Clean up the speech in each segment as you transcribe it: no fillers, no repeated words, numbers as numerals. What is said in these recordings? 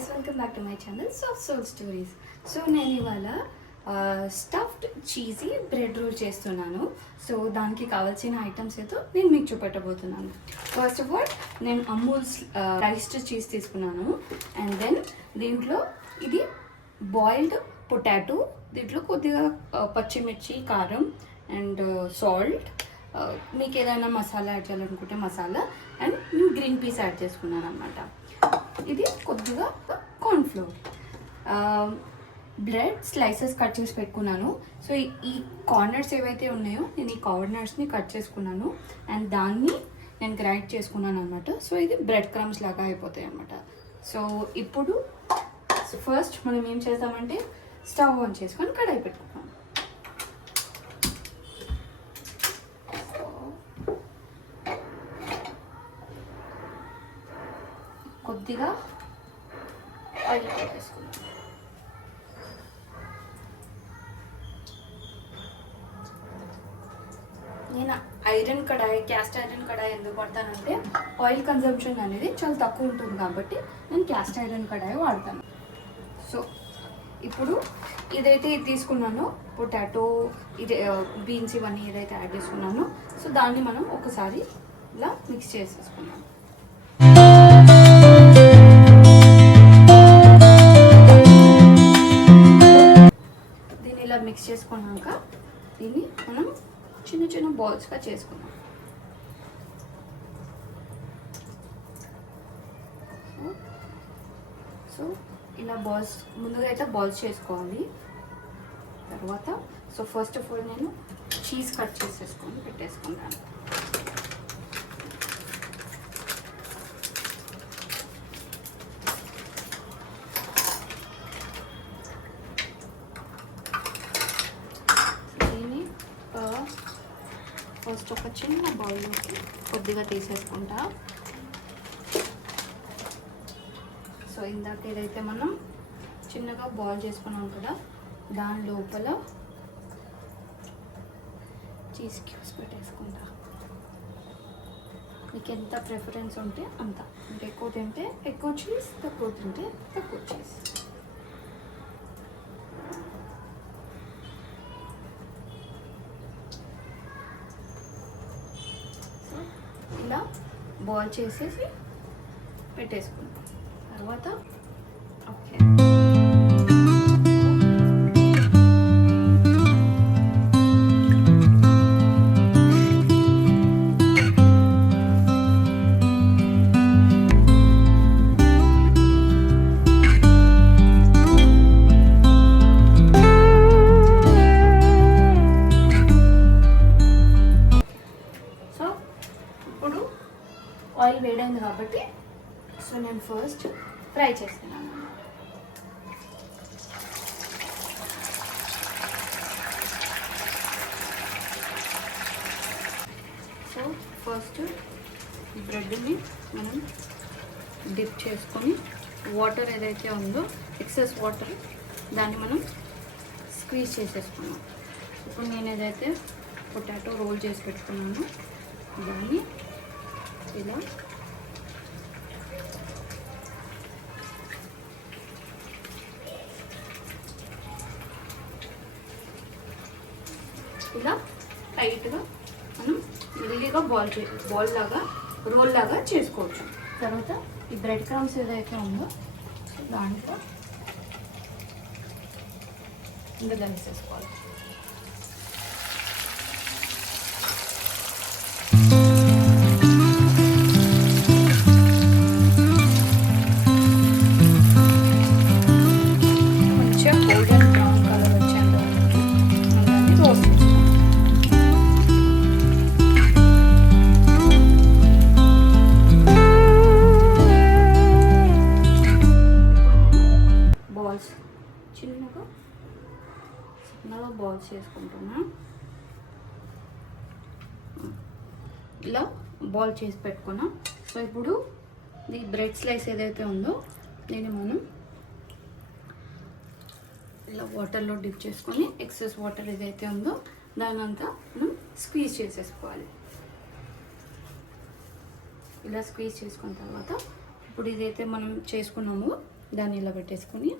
Guys, welcome back to my channel soft soul stories. So నేను ఇవాళ stuffed cheesy bread roll చేస్తున్నాను. So దానికి కావాల్సిన ఐటమ్స్ ఏదో నేను మీకు చూపెట్టబోతున్నాను. ఫస్ట్ ఆఫ్ ఆల్ నేను అమూల్ రైస్డ్ చీజ్ తీసుకున్నాను. అండ్ దెన్ దీంట్లో ఇది బాయిల్డ్ పొటాటో, దీంట్లో కొద్దిగా పచ్చిమిర్చి, కారం అండ్ సాల్ట్, మీకు ఏదైనా మసాలా యాడ్ చేయాలనుకుంటే మసాలా, అండ్ నేను గ్రీన్ పీస్ యాడ్ చేసుకున్నాను అనమాట. ఇది కొద్దిగా కార్న్ఫ్లోర్, బ్రెడ్ స్లైసెస్ కట్ చేసి పెట్టుకున్నాను. సో ఈ కార్నర్స్ ఏవైతే ఉన్నాయో నేను ఈ కార్నర్స్ని కట్ చేసుకున్నాను అండ్ దాన్ని నేను గ్రైండ్ చేసుకున్నాను అనమాట. సో ఇది బ్రెడ్ క్రమ్స్ లాగా అయిపోతాయి అనమాట. సో ఇప్పుడు ఫస్ట్ మనం ఏం చేద్దామంటే స్టవ్ ఆన్ చేసుకొని కడాయి పెట్టుకున్నాం. కొద్దిగా ఆయిల్ వేసుకున్నాం. నేను ఐరన్ కడాయి, క్యాస్ట్ ఐరన్ కడాయి ఎందుకు వాడతానంటే ఆయిల్ కన్జంప్షన్ అనేది చాలా తక్కువ ఉంటుంది కాబట్టి నేను క్యాస్ట్ ఐరన్ కడాయి వాడతాను. సో ఇప్పుడు ఇదైతే తీసుకున్నానో పొటాటో, ఇది బీన్స్, ఇవన్నీ ఏదైతే యాడ్ చేసుకున్నానో సో దాన్ని మనం ఒకసారి ఇలా మిక్స్ చేసేసుకున్నాం. దీన్ని ఇలా మిక్స్ చేసుకున్నాక దీన్ని మనం చిన్న చిన్న బాల్స్గా చేసుకున్నాం. సో ఇలా బాల్స్ ముందుగా అయితే బాల్స్ చేసుకోవాలి. తర్వాత సో ఫస్ట్ ఆఫ్ ఆల్ నేను చీజ్ కట్ చేసేసుకొని పెట్టేసుకుంటాను. దీన్ని ఫస్ట్ ఒక చిన్న బౌల్లోకి కొద్దిగా తీసేసుకుంటా. సో ఇందాక ఏదైతే మనం చిన్నగా బాల్ చేసుకున్నాం కదా, దాని లోపల చీజ్ క్యూబ్స్ పెట్టేసుకుంటా. మీకు ఎంత ప్రిఫరెన్స్ ఉంటే అంత, అంటే ఎక్కువ తింటే ఎక్కువ చీజ్, తక్కువ తింటే తక్కువ చీజ్. ఇలా బాల్ చేసేసి పెట్టేసుకుంటాం. తర్వాత ఓకే, ఆయిల్ వేడైంది కాబట్టి సో నేను ఫస్ట్ ఫ్రై చేస్తున్నాను. సో ఫస్ట్ బ్రెడ్ని మనం డిప్ చేసుకొని వాటర్ ఏదైతే ఉందో ఎక్సెస్ వాటర్ దాన్ని మనం స్క్వీజ్ చేసేసుకున్నాం. ఇప్పుడు నేను ఏదైతే పొటాటో రోల్ చేసి పెట్టుకున్నానో దాన్ని ఇలా ఇలా టైట్గా మనం మెల్లిగా బాల్ లాగా రోల్ లాగా చేసుకోవచ్చు. తర్వాత ఈ బ్రెడ్ క్రమ్స్ ఏదైతే ఉందో దాంట్లో ఇందులో వేసేసుకోవాలి. చిన్నగా బాల్స్ చేసుకుంటున్నా. ఇలా బాల్ చేసి పెట్టుకున్నా. సో ఇప్పుడు ఈ బ్రెడ్ స్లైస్ ఏదైతే ఉందో దీన్ని మనం ఇలా వాటర్లో డిప్ చేసుకొని ఎక్సెస్ వాటర్ ఏదైతే ఉందో దాని అంతా మనం స్క్వీజ్ చేసేసుకోవాలి. ఇలా స్క్వీజ్ చేసుకున్న తర్వాత ఇప్పుడు ఇదైతే మనం చేసుకున్నాము దాన్ని ఇలా పెట్టేసుకొని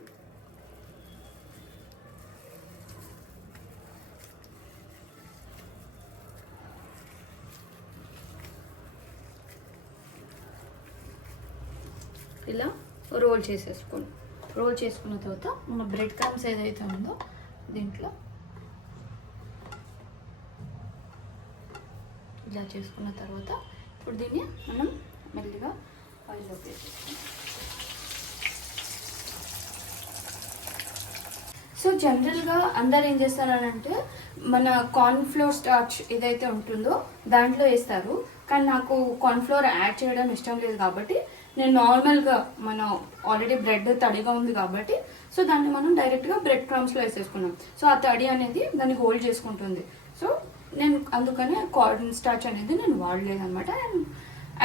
ఇలా రోల్ చేసేసుకోండి. రోల్ చేసుకున్న తర్వాత మన బ్రెడ్ క్రమ్స్ ఏదైతే ఉందో దీంట్లో ఇలా చేసుకున్న తర్వాత ఇప్పుడు దీన్ని మనం మెల్లిగా ఆయిల్లో వేసేసుకుంటాం. సో జనరల్గా అందరు ఏం చేస్తారనంటే మన కార్న్ఫ్లోర్ స్టార్చ్ ఏదైతే ఉంటుందో దాంట్లో వేస్తారు, కానీ నాకు కార్న్ఫ్లోర్ యాడ్ చేయడం ఇష్టం లేదు కాబట్టి నేను నార్మల్గా మన ఆల్రెడీ బ్రెడ్ తడిగా ఉంది కాబట్టి సో దాన్ని మనం డైరెక్ట్గా బ్రెడ్ క్రమ్స్లో వేసేసుకున్నాం. సో ఆ తడి అనేది దాన్ని హోల్డ్ చేసుకుంటుంది. సో నేను అందుకనే కార్న్ స్టార్చ్ అనేది నేను వాడలేదు అనమాట. అండ్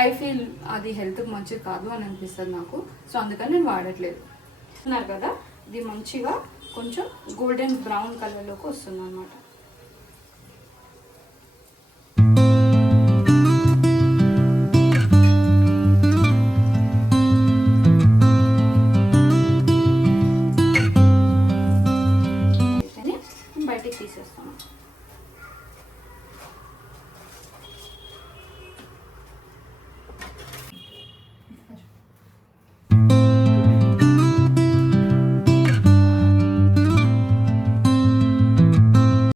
ఐ ఫీల్ అది హెల్త్కి మంచిది కాదు అని అనిపిస్తుంది నాకు. సో అందుకని నేను వాడట్లేదు. చూస్తున్నారు కదా, ఇది మంచిగా కొంచెం గోల్డెన్ బ్రౌన్ కలర్లోకి వస్తుంది అనమాట.